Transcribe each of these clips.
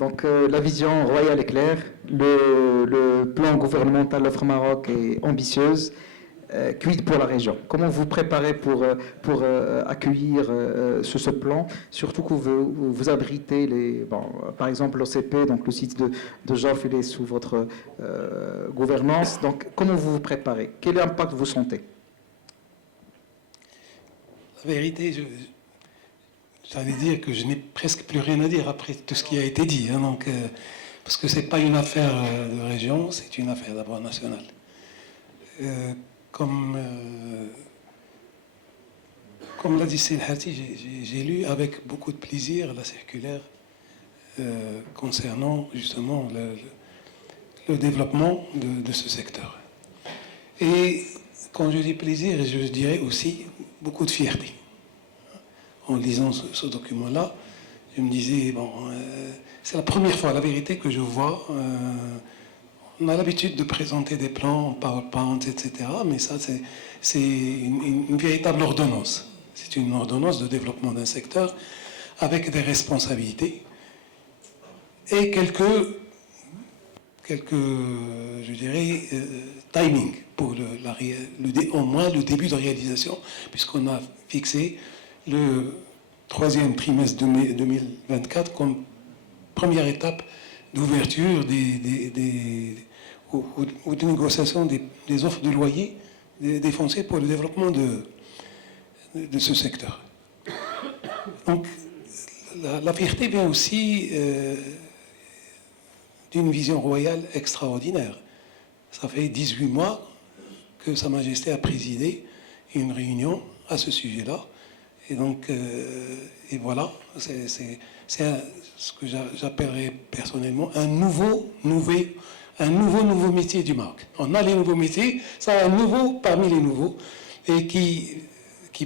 Donc la vision royale est claire, le plan gouvernemental Offre Maroc est ambitieuse. Quid pour la région? Comment vous préparez pour accueillir ce plan? Surtout que vous abritez par exemple l'OCP, donc le site de Joff, il est sous votre gouvernance. Donc comment vous vous préparez? Quel impact vous sentez? La vérité, j'allais dire que je n'ai presque plus rien à dire après tout ce qui a été dit. Parce que ce n'est pas une affaire de région, c'est une affaire d'abord nationale. Comme l'a dit Selhati, j'ai lu avec beaucoup de plaisir la circulaire concernant justement le développement de ce secteur. Et quand je dis plaisir, je dirais aussi beaucoup de fierté. En lisant ce document-là, je me disais, c'est la première fois, la vérité, que je vois. On a l'habitude de présenter des plans, PowerPoint, etc. Mais ça, c'est une véritable ordonnance. C'est une ordonnance de développement d'un secteur avec des responsabilités et quelques je dirais, timing pour au moins le début de réalisation, puisqu'on a fixé le troisième trimestre 2024 comme première étape d'ouverture ou de négociation des offres de loyer des fonciers pour le développement de ce secteur. Donc, la fierté vient aussi d'une vision royale extraordinaire. Ça fait 18 mois que Sa Majesté a présidé une réunion à ce sujet-là. Et donc, et voilà, c'est ce que j'appellerais personnellement un nouveau métier du Maroc. On a les nouveaux métiers, ça a un nouveau parmi les nouveaux, et qui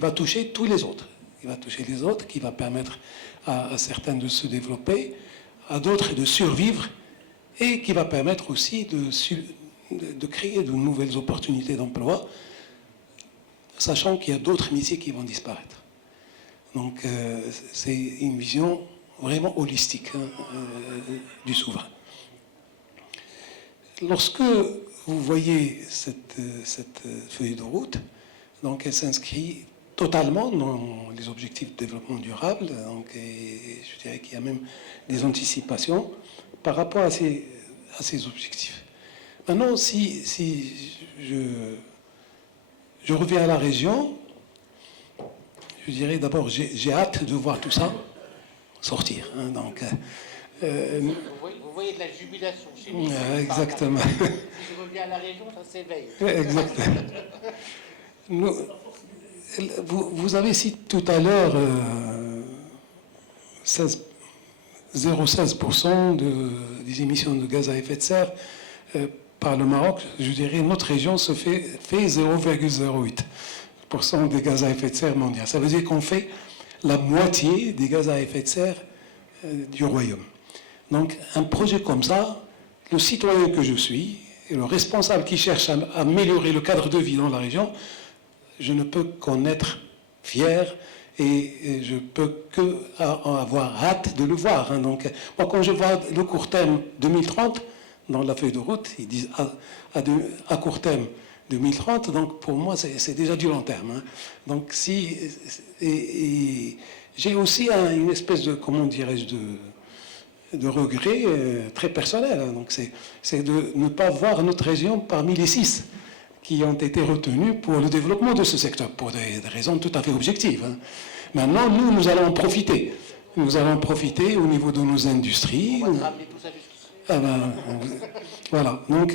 va toucher tous les autres. Qui va toucher les autres, qui va permettre à certains de se développer, à d'autres de survivre, et qui va permettre aussi de créer de nouvelles opportunités d'emploi, sachant qu'il y a d'autres métiers qui vont disparaître. Donc c'est une vision vraiment holistique du souverain. Lorsque vous voyez cette feuille de route, donc elle s'inscrit totalement dans les objectifs de développement durable, donc, et je dirais qu'il y a même des anticipations par rapport à ces objectifs. Maintenant, si je reviens à la région, je dirais d'abord, j'ai hâte de voir tout ça sortir. Vous voyez de la jubilation chez nous. Exactement. Si je reviens à la région, ça s'éveille. Exactement. Vous avez cité tout à l'heure 0,16% des émissions de gaz à effet de serre par le Maroc. Je dirais notre région se fait 0,08% des gaz à effet de serre mondial. Ça veut dire qu'on fait la moitié des gaz à effet de serre du royaume. Donc un projet comme ça, le citoyen que je suis et le responsable qui cherche à améliorer le cadre de vie dans la région, je ne peux qu'en être fier et je peux que avoir hâte de le voir. Donc, moi, quand je vois le court terme 2030 dans la feuille de route, ils disent à court terme 2030, donc pour moi, c'est déjà du long terme. Donc, j'ai aussi une espèce de, comment dirais-je, de regret très personnel. Donc, c'est de ne pas voir notre région parmi les 6 qui ont été retenus pour le développement de ce secteur, pour des raisons tout à fait objectives. Maintenant, nous allons en profiter. Nous allons en profiter au niveau de nos industries. On va ramener tout ça jusqu'ici. Voilà. Donc,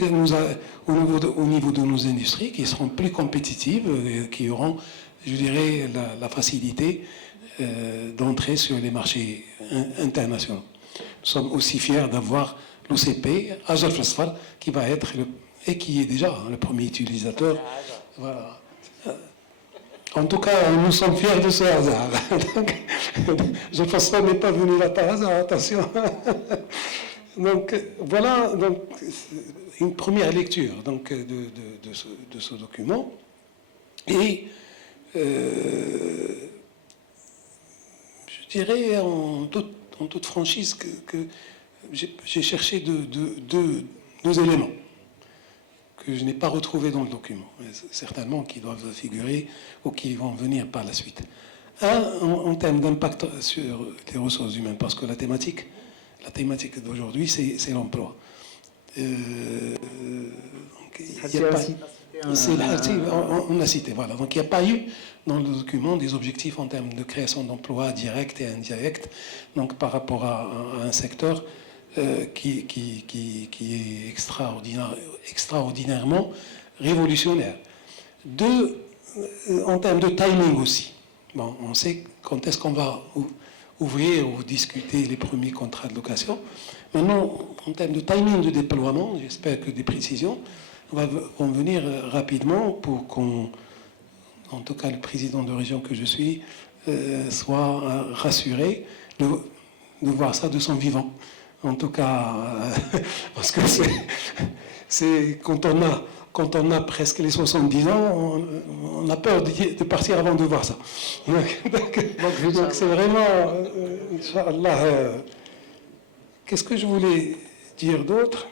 au niveau de nos industries qui seront plus compétitives, qui auront, je dirais, la facilité d'entrer sur les marchés internationaux. Nous sommes aussi fiers d'avoir l'OCP, Ajal Fasfal, qui va être et qui est déjà le premier utilisateur. Voilà. En tout cas, nous sommes fiers de ce hasard. Je pense qu'on n'est pas venu là par hasard, attention. Donc voilà une première lecture donc, de ce document. Et je dirais en toute franchise que j'ai cherché deux éléments que je n'ai pas retrouvés dans le document, certainement qui doivent figurer ou qui vont venir par la suite. Un, en termes d'impact sur les ressources humaines, parce que la thématique d'aujourd'hui, c'est l'emploi. On a cité, voilà. Donc il n'y a pas eu dans le document des objectifs en termes de création d'emplois directs et indirects, donc par rapport à un secteur qui est extraordinairement révolutionnaire. Deux, en termes de timing aussi. Bon, on sait quand est-ce qu'on va ouvrir ou discuter les premiers contrats de location. Maintenant, en termes de timing de déploiement, j'espère que des précisions vont venir rapidement pour qu'on, en tout cas le président de région que je suis, soit rassuré de voir ça de son vivant. En tout cas, parce que c'est quand on a presque les 70 ans, on a peur de partir avant de voir ça. Donc c'est vraiment, Inch'Allah, qu'est-ce que je voulais dire d'autre?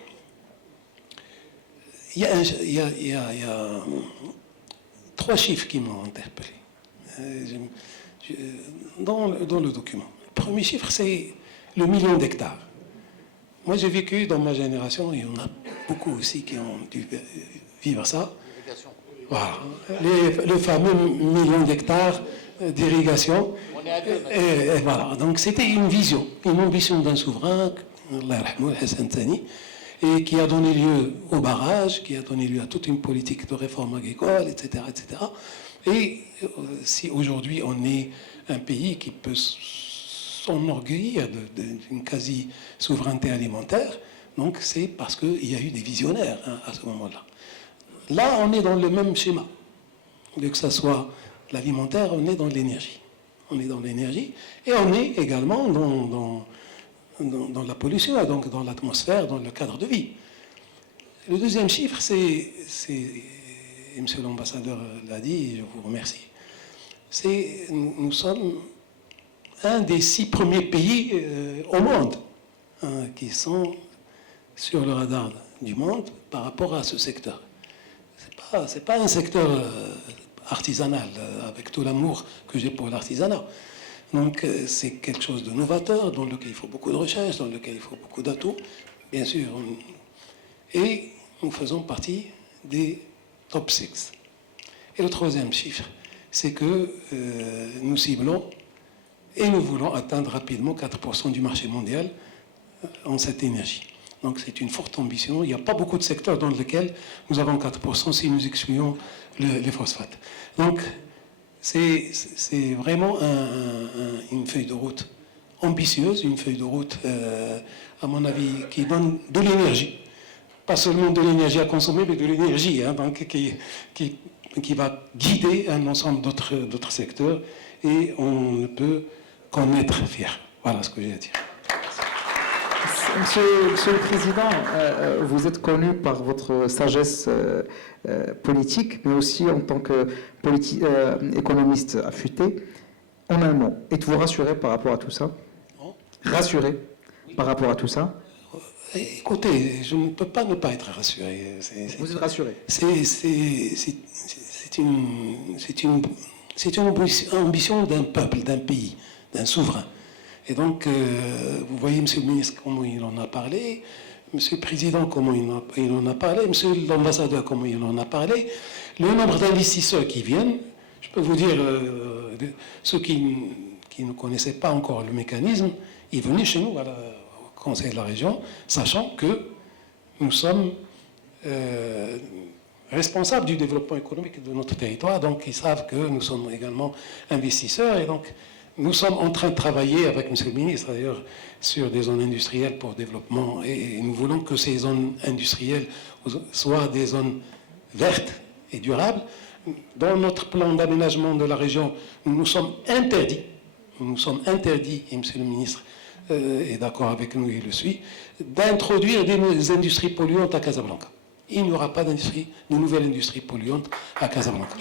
Il y a trois chiffres qui m'ont interpellé dans le document. Le premier chiffre, c'est le 1 million d'hectares. Moi, j'ai vécu dans ma génération, et il y en a beaucoup aussi qui ont dû vivre ça. Voilà. Le fameux 1 million d'hectares d'irrigation. On est à deux. Et voilà. Donc, c'était une vision, une ambition d'un souverain, Allah yarhamou, Hassan Thani, et qui a donné lieu au barrage, qui a donné lieu à toute une politique de réforme agricole, etc., etc. Et si aujourd'hui on est un pays qui peut s'enorgueillir d'une quasi-souveraineté alimentaire, donc c'est parce qu'il y a eu des visionnaires à ce moment-là. Là, on est dans le même schéma. Que ce soit l'alimentaire, on est dans l'énergie. On est dans l'énergie et on est également dans la pollution, donc dans l'atmosphère, dans le cadre de vie. Le deuxième chiffre, c'est et monsieur l'ambassadeur l'a dit, et je vous remercie, nous sommes un des 6 premiers pays au monde qui sont sur le radar du monde par rapport à ce secteur. C'est pas un secteur artisanal, avec tout l'amour que j'ai pour l'artisanat. Donc c'est quelque chose de novateur, dans lequel il faut beaucoup de recherche, dans lequel il faut beaucoup d'atouts, bien sûr. Et nous faisons partie des top 6. Et le troisième chiffre, c'est que nous ciblons et nous voulons atteindre rapidement 4% du marché mondial en cette énergie. Donc c'est une forte ambition. Il n'y a pas beaucoup de secteurs dans lesquels nous avons 4% si nous excluons les phosphates. Donc c'est vraiment une feuille de route ambitieuse, une feuille de route, à mon avis, qui donne de l'énergie. Pas seulement de l'énergie à consommer, mais de l'énergie, donc qui va guider un ensemble d'autres secteurs. Et on ne peut qu'en être fier. Voilà ce que j'ai à dire. Monsieur le Président, vous êtes connu par votre sagesse politique, mais aussi en tant qu'économiste affûté. En un mot, êtes-vous rassuré par rapport à tout ça? Rassuré par rapport à tout ça? Écoutez, je ne peux pas ne pas être rassuré. Vous êtes rassuré? C'est une ambition d'un peuple, d'un pays, d'un souverain. Et donc, vous voyez, monsieur le ministre, comment il en a parlé, monsieur le président, comment il en a parlé, monsieur l'ambassadeur, comment il en a parlé, le nombre d'investisseurs qui viennent, je peux vous dire, ceux qui ne connaissaient pas encore le mécanisme, ils venaient chez nous, au Conseil de la région, sachant que nous sommes responsables du développement économique de notre territoire, donc ils savent que nous sommes également investisseurs, et donc nous sommes en train de travailler avec monsieur le ministre, d'ailleurs, sur des zones industrielles pour développement, et nous voulons que ces zones industrielles soient des zones vertes et durables. Dans notre plan d'aménagement de la région, nous nous sommes interdits, et monsieur le ministre est d'accord avec nous, il le suit, d'introduire des industries polluantes à Casablanca. Il n'y aura pas de nouvelle industrie polluante à Casablanca.